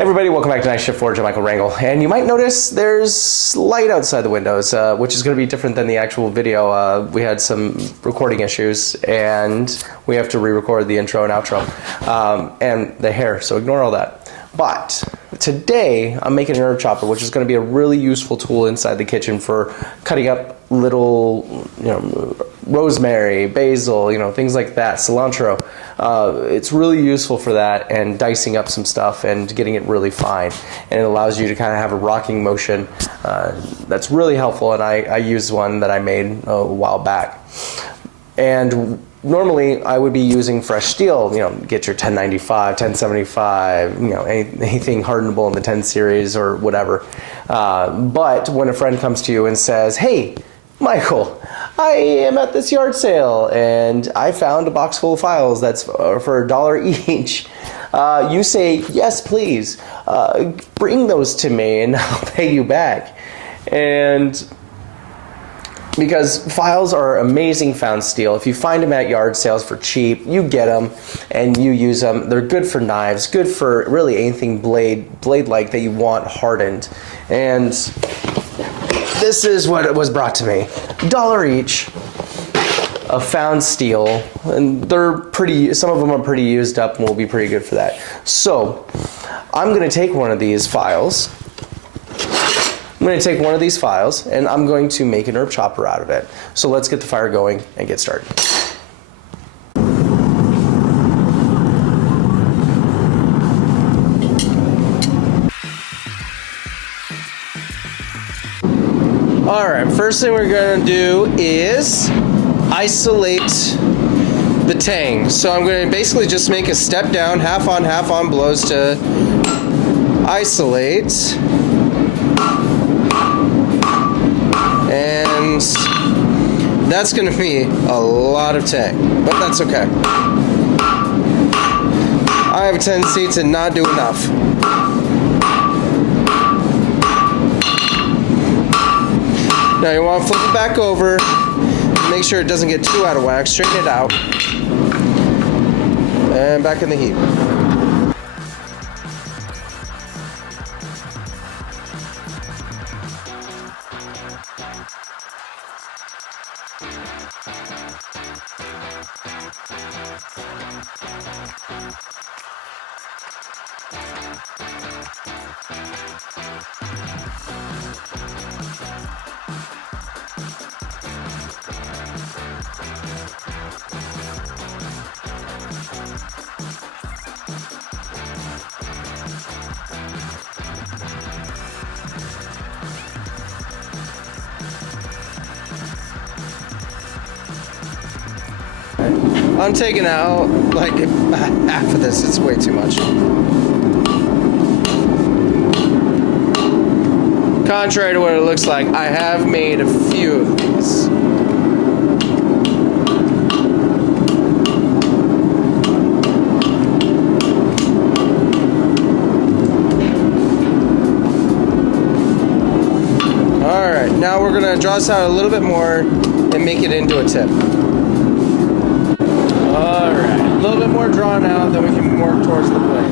Hey everybody, welcome back to Night Shift Forge. I'm Michael Rangel, and you might notice there's light outside the windows, which is going to be different than the actual video. We had some recording issues, and we have to re-record the intro and outro, and the hair, so ignore all that. But today, I'm making an herb chopper, which is going to be a really useful tool inside the kitchen for cutting up little, rosemary, basil, things like that, cilantro. It's really useful for that, and dicing up some stuff and getting it really fine. And it allows you to kind of have a rocking motion that's really helpful, and I used one that I made a while back. And normally I would be using fresh steel, get your 1095, 1075, anything hardenable in the 10 series or whatever. But when a friend comes to you and says, "Hey, Michael, I am at this yard sale and I found a box full of files that's for $1 each. You say, "Yes, please, bring those to me and I'll pay you back." And because files are amazing found steel. If you find them at yard sales for cheap, you get them and you use them. They're good for knives, good for really anything blade-like that you want hardened. And this is what was brought to me. $1 each of found steel, and some of them are pretty used up and will be pretty good for that. So I'm going to take one of these files. I'm going to take one of these files and I'm going to make an herb chopper out of it. So let's get the fire going and get started. Alright, first thing we're going to do is isolate the tang. So I'm going to basically just make a step down, half on blows to isolate. And that's going to be a lot of tang, but that's okay. I have a tendency to not do enough. Now you want to flip it back over, make sure it doesn't get too out of whack, straighten it out, and back in the heat. I'm taking out like half of this, it's way too much. Contrary to what it looks like, I have made a few of these. Alright, now we're going to draw this out a little bit more and make it into a tip. Alright, a little bit more drawn out, then we can work towards the blade.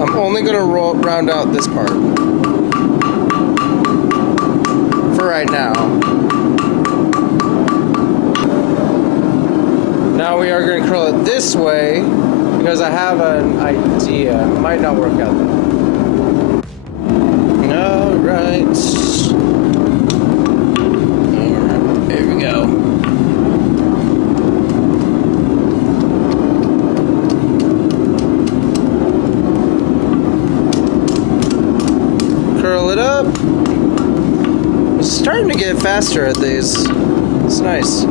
I'm only going to round out this part for right now. Now we are going to curl it this way because I have an idea. It might not work out though. Alright, here we go. Curl it up. I'm starting to get faster at these. It's nice.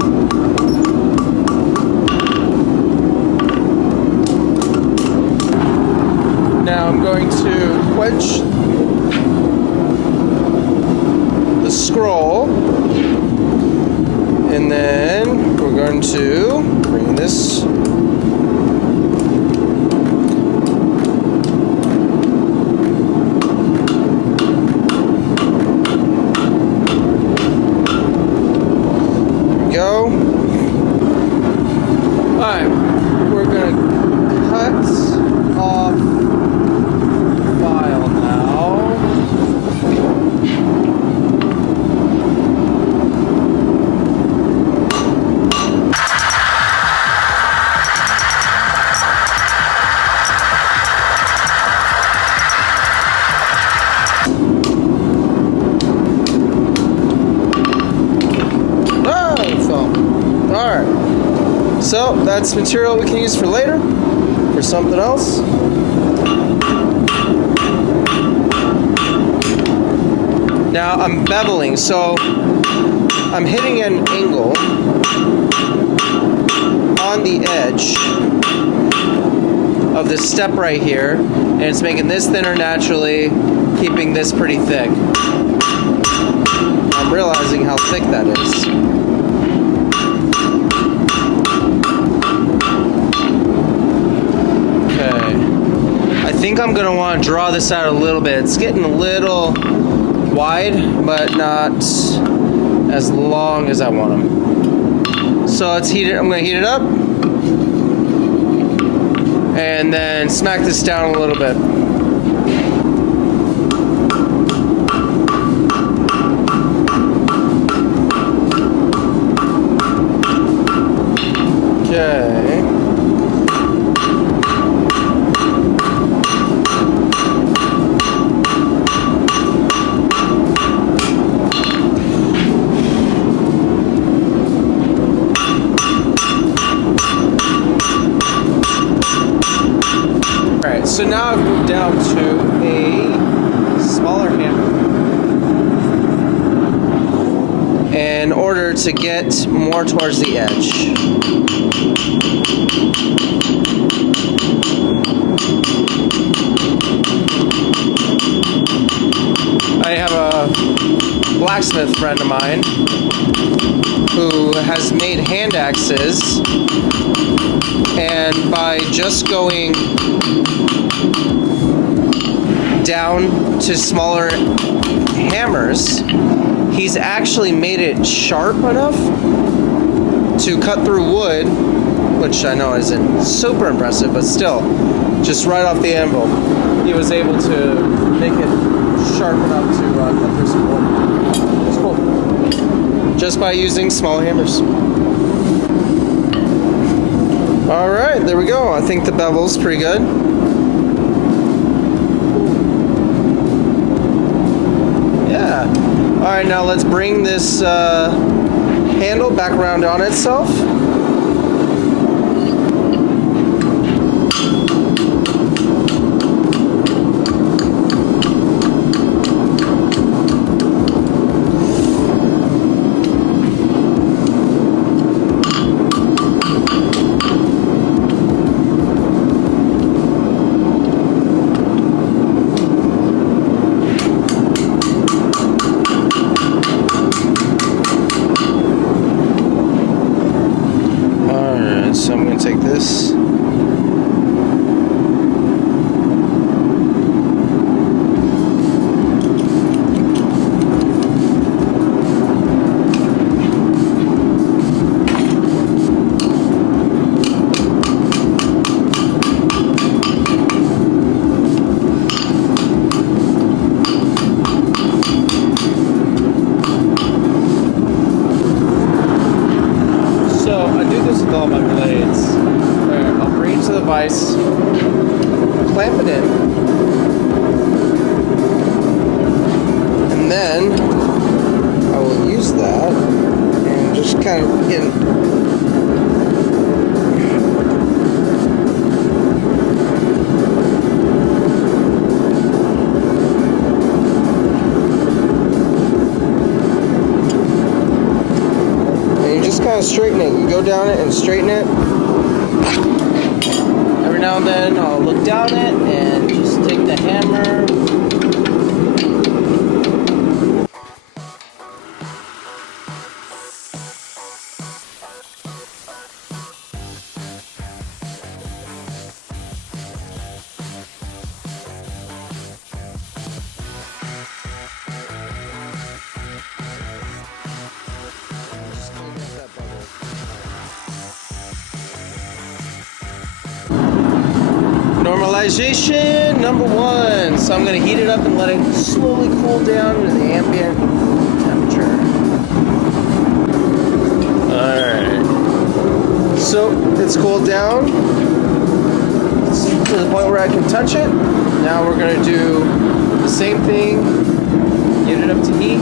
Now I'm going to quench the scroll, and then we're going to bring this that's material we can use for later, for something else. Now I'm beveling, so I'm hitting an angle on the edge of this step right here, and it's making this thinner naturally, keeping this pretty thick. I'm realizing how thick that is. Okay. I think I'm gonna want to draw this out a little bit. It's getting a little wide, but not as long as I want them. So let's heat it. I'm gonna heat it up and then smack this down a little bit. Okay. Alright, so now I've moved down to a smaller hammer in order to get more towards the edge. I have a blacksmith friend of mine who has made hand axes, and by just going down to smaller hammers, he's actually made it sharp enough to cut through wood, which I know isn't super impressive, but still, just right off the anvil, he was able to make it sharp enough to cut through some wood. It's cool. Just by using small hammers. Alright, there we go. I think the bevel's pretty good. Yeah. Alright, now let's bring this handle back around on itself. So I'm going to take this. With all my blades. Right, I'll bring it to the vise, clamp it in, and then I will use that and just kind of straighten it. You go down it and straighten it. Every now and then I'll look down it and just take the hammer. Normalization number 1. So I'm going to heat it up and let it slowly cool down to the ambient temperature. Alright. So it's cooled down to the point where I can touch it. Now we're going to do the same thing. Get it up to heat.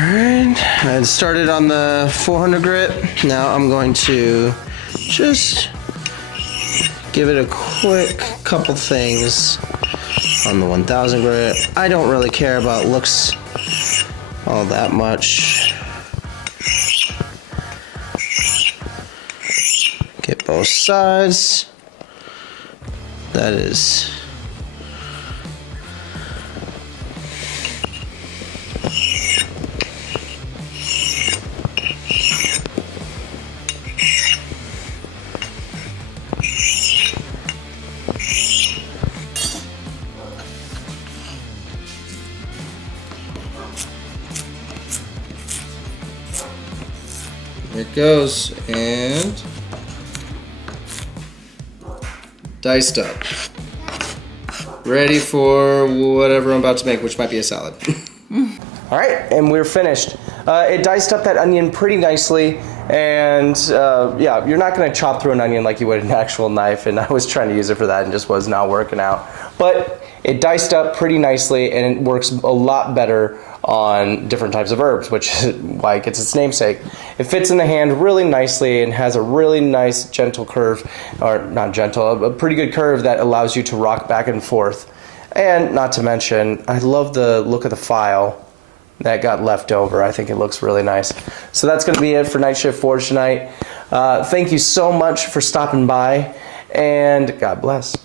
Alright, I started on the 400 grit. Now I'm going to just give it a quick couple things on the 1000 grit. I don't really care about looks all that much. Get both sides. That is it goes, and diced up. Ready for whatever I'm about to make, which might be a salad. All right, and we're finished. It diced up that onion pretty nicely, and yeah, you're not gonna chop through an onion like you would an actual knife, and I was trying to use it for that and just was not working out. But it diced up pretty nicely, and it works a lot better on different types of herbs, which is why it gets its namesake. It fits in the hand really nicely and has a really nice gentle curve, or not gentle, a pretty good curve that allows you to rock back and forth. And not to mention, I love the look of the file that got left over. I think it looks really nice. So that's going to be it for Night Shift Forge tonight. Thank you so much for stopping by, and God bless.